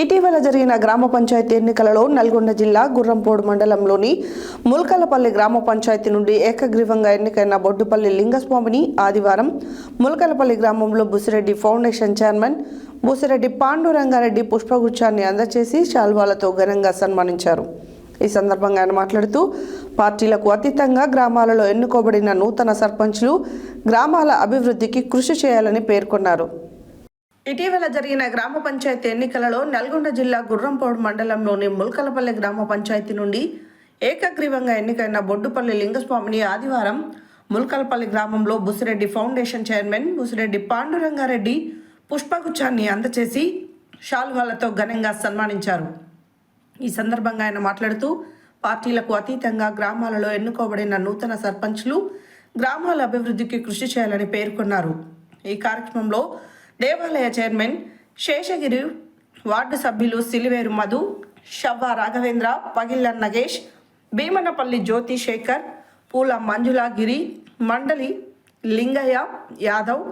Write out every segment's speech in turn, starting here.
ఇటీవల జరిగిన గ్రామ పంచాయతీ ఎన్నికలలో నల్గొండ జిల్లా గుర్రంపోడు మండలంలోని ముల్కలపల్లి గ్రామ పంచాయతీ నుండి ఏకగ్రీవంగా ఎన్నికైన బొడ్డుపల్లి లింగస్వామిని ఆదివారం ముల్కలపల్లి గ్రామంలో బుసిరెడ్డి ఫౌండేషన్ చైర్మన్ బుసిరెడ్డి పాండురంగారెడ్డి పుష్పగుచ్ఛాన్ని అందజేసి శాల్వాలతో ఘనంగా సన్మానించారు. ఈ సందర్భంగా ఆయన మాట్లాడుతూ పార్టీలకు అతీతంగా గ్రామాలలో ఎన్నుకోబడిన నూతన సర్పంచ్లు గ్రామాల అభివృద్ధికి కృషి చేయాలని పేర్కొన్నారు. ఇటీవల జరిగిన గ్రామ పంచాయతీ ఎన్నికలలో నల్గొండ జిల్లా గుర్రంపోడు మండలంలోని ముల్కలపల్లి గ్రామ పంచాయతీ నుండి ఏకగ్రీవంగా ఎన్నికైన బొడ్డుపల్లి లింగస్వామిని ఆదివారం ముల్కలపల్లి గ్రామంలో బుసిరెడ్డి ఫౌండేషన్ చైర్మన్ బుసిరెడ్డి పాండురంగారెడ్డి పుష్పగుచ్ఛాన్ని అందజేసి శాల్వాలతో ఘనంగా సన్మానించారు. ఈ సందర్భంగా ఆయన మాట్లాడుతూ పార్టీలకు అతీతంగా గ్రామాలలో ఎన్నుకోబడిన నూతన సర్పంచ్లు గ్రామాల అభివృద్ధికి కృషి చేయాలని పేర్కొన్నారు. ఈ కార్యక్రమంలో దేవాలయ చైర్మన్ శేషగిరి, వార్డు సభ్యులు సిలివేరు మధు, షవ్వ రాఘవేంద్ర, పగిళ్ళ నగేష్, భీమనపల్లి జ్యోతి శేఖర్, పూల మంజులాగిరి, మండలి లింగయ్య యాదవ్,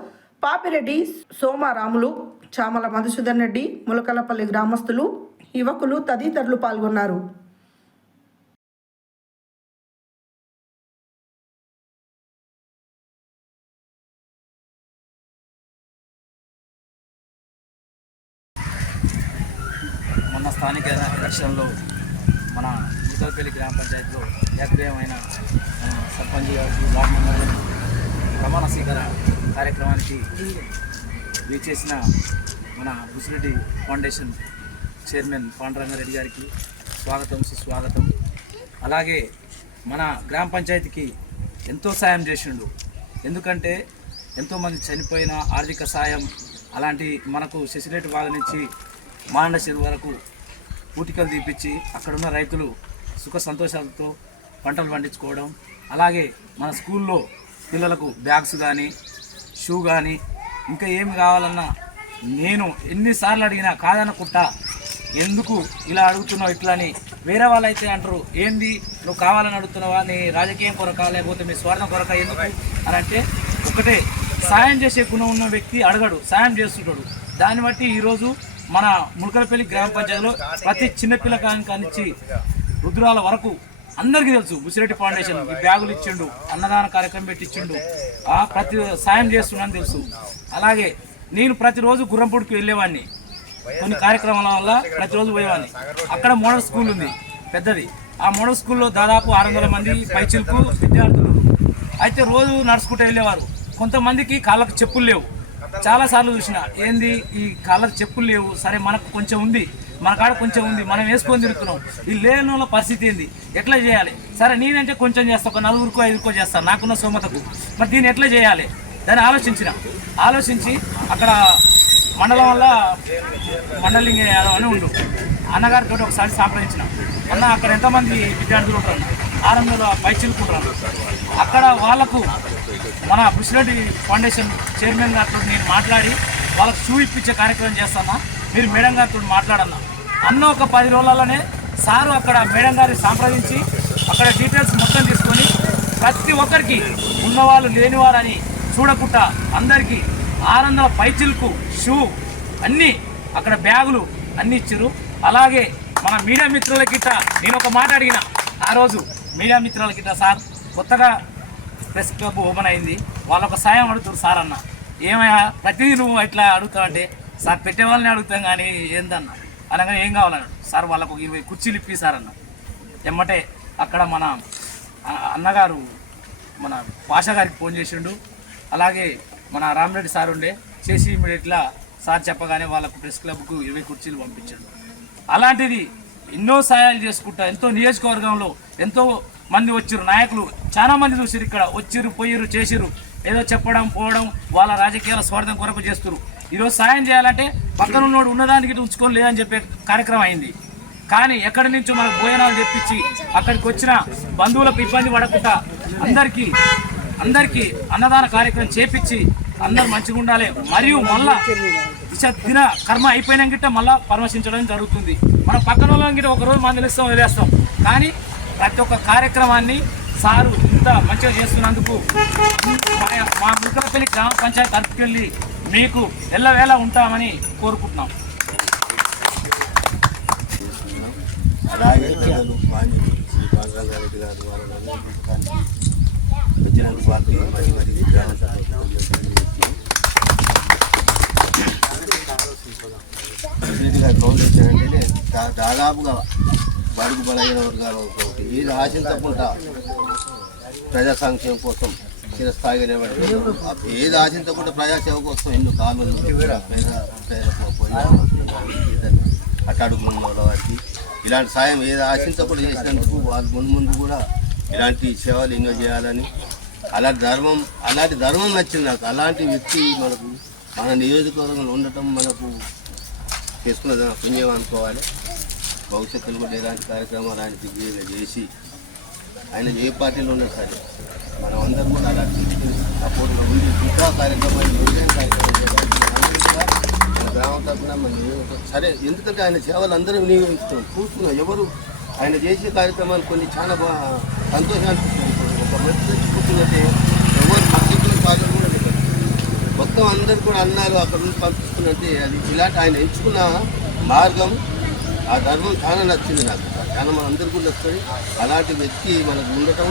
పాపిరెడ్డి సోమారాములు, చామల మధుసూదన్ రెడ్డి, ములకలపల్లి గ్రామస్తులు, యువకులు తదితరులు పాల్గొన్నారు. మొన్న స్థానిక ఎలక్షన్లో మన ముల్కలపల్లి గ్రామ పంచాయతీలో ఏకగ్రీవమైన సర్పంచ్ గారికి వార్డు మెంబర్లు ప్రమాణ స్వీకార కార్యక్రమానికి వీచేసిన మన బుసిరెడ్డి ఫౌండేషన్ చైర్మన్ పాండురంగారెడ్డి గారికి స్వాగతం, సుస్వాగతం. అలాగే మన గ్రామ పంచాయతీకి ఎంతో సాయం చేసిండు. ఎందుకంటే ఎంతోమంది చనిపోయిన ఆర్థిక సాయం అలాంటి మనకు సెసిలేట్ భాగం నుంచి మాండ చెరువు వరకు పూటికలు తీపిచ్చి అక్కడున్న రైతులు సుఖ సంతోషాలతో పంటలు పండించుకోవడం, అలాగే మన స్కూల్లో పిల్లలకు బ్యాగ్స్ కానీ షూ కానీ ఇంకా ఏమి కావాలన్నా నేను ఎన్నిసార్లు అడిగినా కాదనకుండా ఎందుకు ఇలా అడుగుతున్నావు ఇట్లా అని వేరే వాళ్ళు అయితే అంటారు, ఏంది నువ్వు కావాలని అడుగుతున్నావా, నీ రాజకీయం కొరక లేకపోతే మీ స్వార్థం కొరక ఎందుకు అని అంటే ఒకటే, సాయం చేసే గుణం ఉన్న వ్యక్తి అడగడు, సాయం చేస్తుంటాడు. దాన్ని బట్టి ఈరోజు మన ముల్కలపల్లి గ్రామ పంచాయతీలో ప్రతి చిన్నపిల్లకాని కానిచ్చి రుద్రాల వరకు అందరికీ తెలుసు బుసిరెడ్డి ఫౌండేషన్ ఈ బ్యాగులు ఇచ్చిండు, అన్నదాన కార్యక్రమం పెట్టించిండు, ప్రతి సాయం చేస్తున్నాను తెలుసు. అలాగే నేను ప్రతిరోజు గుర్రంపూడికి వెళ్ళేవాడిని, కొన్ని కార్యక్రమాల వల్ల ప్రతిరోజు పోయేవాడిని. అక్కడ మోడల్ స్కూల్ ఉంది పెద్దది, ఆ మోడల్ స్కూల్లో దాదాపు 600 మంది పైచిలకు విద్యార్థులు. అయితే రోజు నడుచుకుంటూ వెళ్ళేవారు. కొంతమందికి కాళ్ళకు చెప్పులు లేవు. చాలాసార్లు చూసిన, ఏంది ఈ కాళ్ళకు చెప్పులు లేవు, సరే మనకు కొంచెం ఉంది, మన కాడ కొంచెం ఉంది, మనం వేసుకొని తిరుగుతున్నాం, ఈ లేని వాళ్ళ పరిస్థితి ఏంది, ఎట్లా చేయాలి, సరే నేనంటే కొంచెం చేస్తాను, ఒక 4కో 5కో చేస్తాను నాకున్న సోమతకు, మరి దీన్ని ఎట్లా చేయాలి దాన్ని ఆలోచించి అక్కడ మండలం వల్ల మండలింగ యాదవ్ అని ఉండు అన్నగారితో ఒకసారి సంప్రదించిన, అన్న అక్కడ ఎంతమంది విద్యార్థులు ఉంటారు, 600 పైచిలుకుంటారు. అక్కడ వాళ్లకు మన బుసిరెడ్డి ఫౌండేషన్ చైర్మన్ గారితో నేను మాట్లాడి వాళ్ళకు షూ ఇప్పించే కార్యక్రమం చేస్తానా, మీరు మేడం గారితో మాట్లాడన్నా అన్న. ఒక 10 రోజులలోనే సారు అక్కడ మేడం గారిని సంప్రదించి అక్కడ డీటెయిల్స్ మొత్తం తీసుకొని ప్రతి ఒక్కరికి ఉన్నవాళ్ళు లేనివారని చూడకుండా అందరికీ 600 పైచిలకు షూ అన్నీ, అక్కడ బ్యాగులు అన్నీ ఇచ్చారు. అలాగే మన మీడియా మిత్రుల గిట్ట నేను ఒక మాట అడిగిన ఆ రోజు, మీడియా మిత్రుల గిట్ట సార్ కొత్తగా ప్రెస్ క్లబ్ ఓపెన్ అయింది, వాళ్ళొక సాయం అడుగుతారు సార్ అన్న, ఏమయ్యా ప్రతిదీ నువ్వు ఇట్లా అడుగుతావు అంటే, సార్ పెట్టే వాళ్ళని అడుగుతాం కానీ ఏందన్న అనగానే ఏం కావాలన్నాడు సార్, వాళ్ళకు 20 కుర్చీలు ఇప్పిస్తారన్న. ఎమ్మటే అక్కడ మన అన్నగారు మన పాషా గారికి ఫోన్ చేసిండు. అలాగే మన రామరెడ్డి సార్ ఉండే చేసి ఇమీడియట్లా సార్ చెప్పగానే వాళ్ళకు ప్రెస్ క్లబ్కు 20 కుర్చీలు పంపించాడు. అలాంటిది ఎన్నో సాయాలు చేసుకుంటా ఎంతో నియోజకవర్గంలో ఎంతో మంది వచ్చిర్రు, నాయకులు చాలా మంది చూసిరు, ఇక్కడ వచ్చిర్రు పోయిర్రు చేసిర్రు, ఏదో చెప్పడం పోవడం వాళ్ళ రాజకీయాల స్వార్థం కొరకు చేస్తున్నారు. ఈరోజు సాయం చేయాలంటే పక్కన ఉన్నోడు ఉన్నదానికి ఉంచుకొని లేదని చెప్పే కార్యక్రమం అయింది. కానీ ఎక్కడి నుంచో మనకు భోజనాలు తెప్పించి అక్కడికి వచ్చిన బంధువులకు ఇబ్బంది పడకుండా అందరికీ అన్నదాన కార్యక్రమం చేపించి అందరు మంచిగా ఉండాలి. మరియు మళ్ళా దిన కర్మ అయిపోయినా గిట్ట మళ్ళీ పరామర్శించడం జరుగుతుంది. మనం పక్కన వాళ్ళని గిట్ట ఒకరోజు మందలిస్తాం, వదిలేస్తాం. కానీ ప్రతి ఒక్క కార్యక్రమాన్ని సారు ఇంత మంచిగా చేస్తున్నందుకు మా ముల్కలపల్లి గ్రామ పంచాయతీ తరఫుకెళ్ళి మీకు ఎల్లవేళ ఉంటామని కోరుకుంటున్నాం. అలాగే పెద్దలు మాన్యులు శ్రీ పాండురంగారెడ్డి గారు వారు వచ్చినందుకు వారికి మరి గ్రామ ఫౌండేషన్ అంటేనే దాదాపుగా బడుగు బలైన వర్గాలు ఏది ఆశించకుండా ప్రజా సంక్షేమం కోసం చిరస్థాయిగా నిలబడుతుంది. ఏది ఆశించకుండా ప్రజాసేవ కోసం ఎన్నో కాలంలో అట్టడుగు ఉన్న వారికి ఇలాంటి సాయం ఏది ఆశించకుండా చేసినందుకు వాళ్ళు ముందు ముందు కూడా ఇలాంటి సేవలు ఎన్నో చేయాలని అలాంటి ధర్మం నచ్చింది నాకు. అలాంటి వ్యక్తి మనకు మన నియోజకవర్గంలో ఉండటం మనకు చేసుకున్న పుణ్యం అనుకోవాలి. భవిష్యత్తులో కూడా ఇలాంటి కార్యక్రమాలు ఆయన దిగ్విజయంగా చేసి ఆయన ఏ పార్టీలో ఉన్నా సరే మనం అందరం కూడా అలాంటి సపోర్ట్గా ఉండి ఇంకా కార్యక్రమాలు మన గ్రామం తరఫున మన సరే, ఎందుకంటే ఆయన సేవలు అందరూ వినియోగిస్తున్నాం చూస్తున్నాం. ఎవరు ఆయన చేసే కార్యక్రమాలు కొన్ని చాలా బాగా సంతోషాన్ని అనిపిస్తుంది. ఒక మంచి తెచ్చుకుంటుందంటే ఎవరు పద్ధతులు పాటలు కూడా లేదు. మొత్తం అందరు కూడా అన్నారు అక్కడ నుంచి పంపిస్తున్నట్టే అది ఇలాంటి ఆయన ఎంచుకున్న మార్గం ఆ ధర్మం చాలా నచ్చింది నాకు. చాలా మన అందరికీ కూడా నచ్చుతుంది. అలాంటి వ్యక్తి మనకు ఉండటం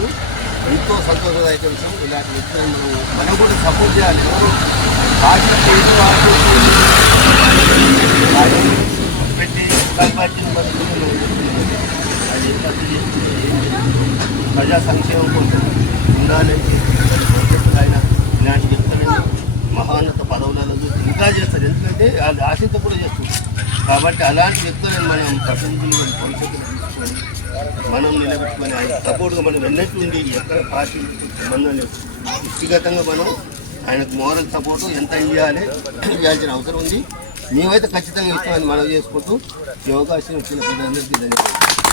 ఎంతో సంతోషదాయక విషయం. ఇలాంటి వ్యక్తులను మనం కూడా సపోర్ట్ చేయాలి. ఎవరు పార్టీ పెట్టి అది ప్రజా సంక్షేమం కోసం ఉండాలి. ఆయన ఇలాంటి వ్యక్తులను మహోన్నత పదవులలో ఇంకా చేస్తారు. ఎందుకంటే అది ఆశిత కూడా చేస్తుంది. కాబట్టి అలాంటి వ్యక్తులను మనం ప్రతినిధులు భవిష్యత్తులో తీసుకొని మనం నిలబెట్టుకొని ఆయన సపోర్ట్గా మనం ఎన్నట్టు ఉండి ఎక్కడ పార్టీ సంబంధం లేదు. వ్యక్తిగతంగా మనం ఆయనకు మోరల్ సపోర్టు ఎంత ఇవ్వాల్సిన అవసరం ఉంది. మేమైతే ఖచ్చితంగా ఇస్తామని మనం చేసుకుంటూ ఈ అవకాశం ఇచ్చిన ప్రజలందరికీ ధన్యవాదాలు.